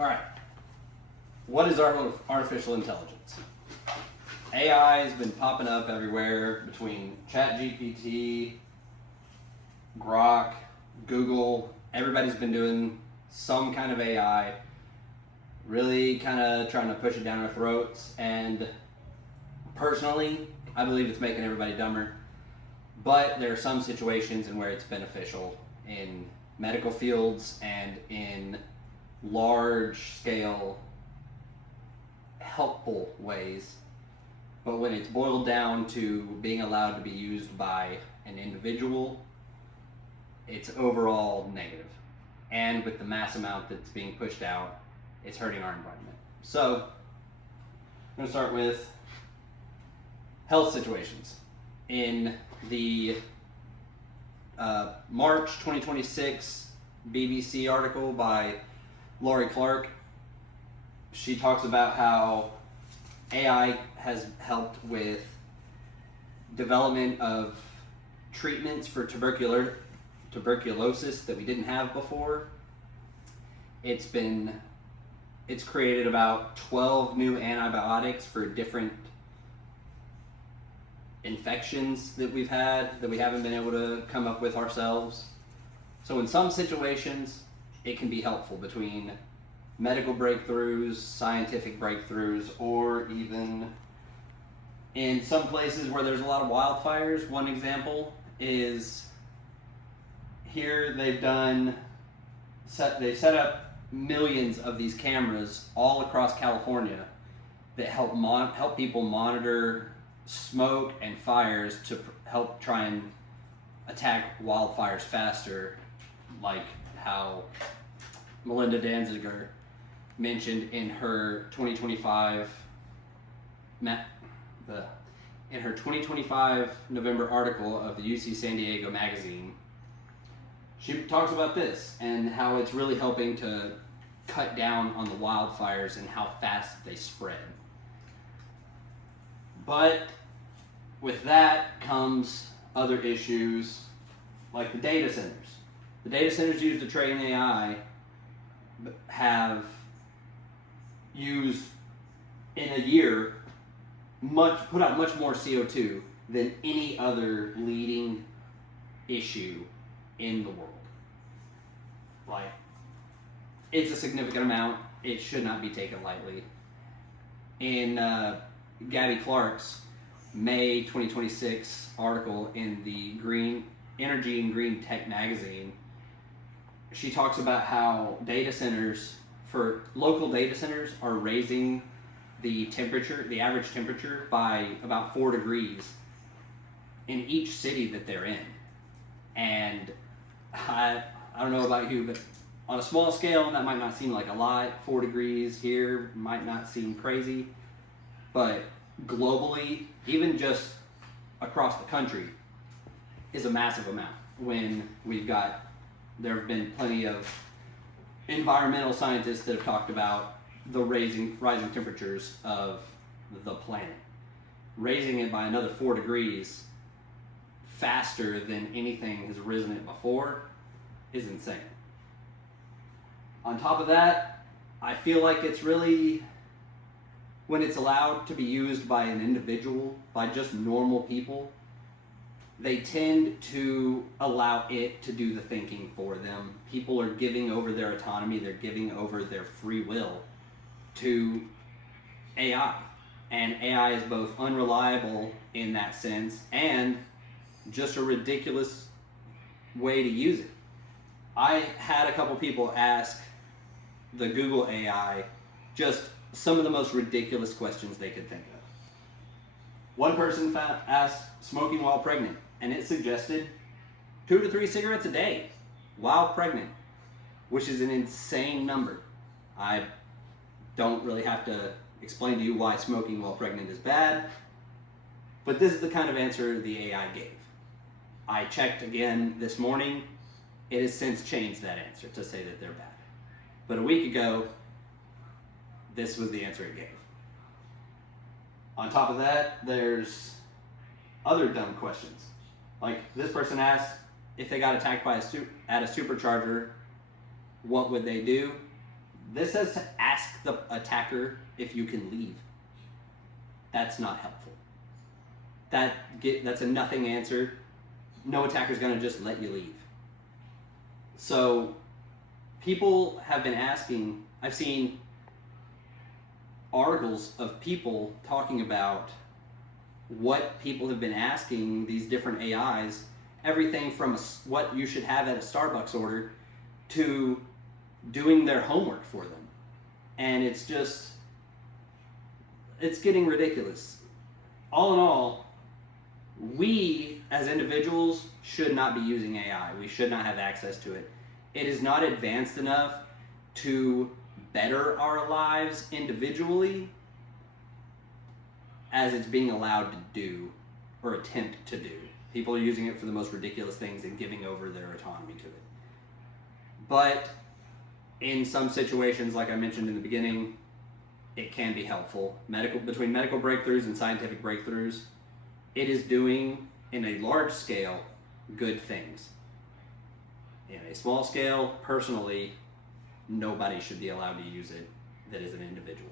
All right. What is artificial intelligence? AI has been popping up everywhere between ChatGPT, Grok, Google. Everybody's been doing some kind of AI, really kind of trying to push it down our throats. And personally, I believe it's making everybody dumber. But there are some situations in where it's beneficial in medical fields and in large scale helpful ways. But when it's boiled down to being allowed to be used by an individual, it's overall negative. And with the mass amount that's being pushed out, it's hurting our environment. So, I'm going to start with health situations. In the March 2026 BBC article by Laurie Clark, she talks about how AI has helped with development of treatments for tuberculosis that we didn't have before. It's created about 12 new antibiotics for different infections that we've had that we haven't been able to come up with ourselves. So in some situations, it can be helpful between medical breakthroughs, scientific breakthroughs, or even in some places where there's a lot of wildfires. One example is here they've set up millions of these cameras all across California that help people monitor smoke and fires to help try and attack wildfires faster, like how Melinda Danziger mentioned in her 2025 November article of the UC San Diego magazine. She talks about this and how it's really helping to cut down on the wildfires and how fast they spread. But with that comes other issues like the data centers. The data centers used to train AI have used in a year put out much more CO2 than any other leading issue in the world. Like, it's a significant amount. It should not be taken lightly. In Gabby Clark's May 2026 article in the Green Energy and Green Tech magazine, she talks about how local data centers are raising the average temperature by about 4 degrees in each city that they're in. And I don't know about you, but on a small scale, that might not seem like a lot. 4 degrees here might not seem crazy, but globally, even just across the country, is a massive amount. When there have been plenty of environmental scientists that have talked about the rising temperatures of the planet. Raising it by another 4 degrees faster than anything has risen it before is insane. On top of that, I feel like it's really, when it's allowed to be used by an individual, by just normal people, they tend to allow it to do the thinking for them. People are giving over their autonomy, they're giving over their free will to AI. And AI is both unreliable in that sense and just a ridiculous way to use it. I had a couple people ask the Google AI just some of the most ridiculous questions they could think of. One person asked smoking while pregnant, and it suggested 2 to 3 cigarettes a day while pregnant, which is an insane number. I don't really have to explain to you why smoking while pregnant is bad, but this is the kind of answer the AI gave. I checked again this morning. It has since changed that answer to say that they're bad. But a week ago, this was the answer it gave. On top of that, there's other dumb questions. Like this person asked if they got attacked by at a supercharger, what would they do? This says to ask the attacker if you can leave. That's not helpful. That's a nothing answer. No attacker's going to just let you leave. So people have been asking, I've seen articles of people talking about what people have been asking these different AIs, everything from what you should have at a Starbucks order to doing their homework for them. And it's getting ridiculous. All in all, we as individuals should not be using AI. We should not have access to it. It is not advanced enough to better our lives individually as it's being allowed to do or attempt to do. People are using it for the most ridiculous things and giving over their autonomy to it. But in some situations, like I mentioned in the beginning, it can be helpful. Between medical breakthroughs and scientific breakthroughs, it is doing, in a large scale, good things. In a small scale, personally, nobody should be allowed to use it that is an individual.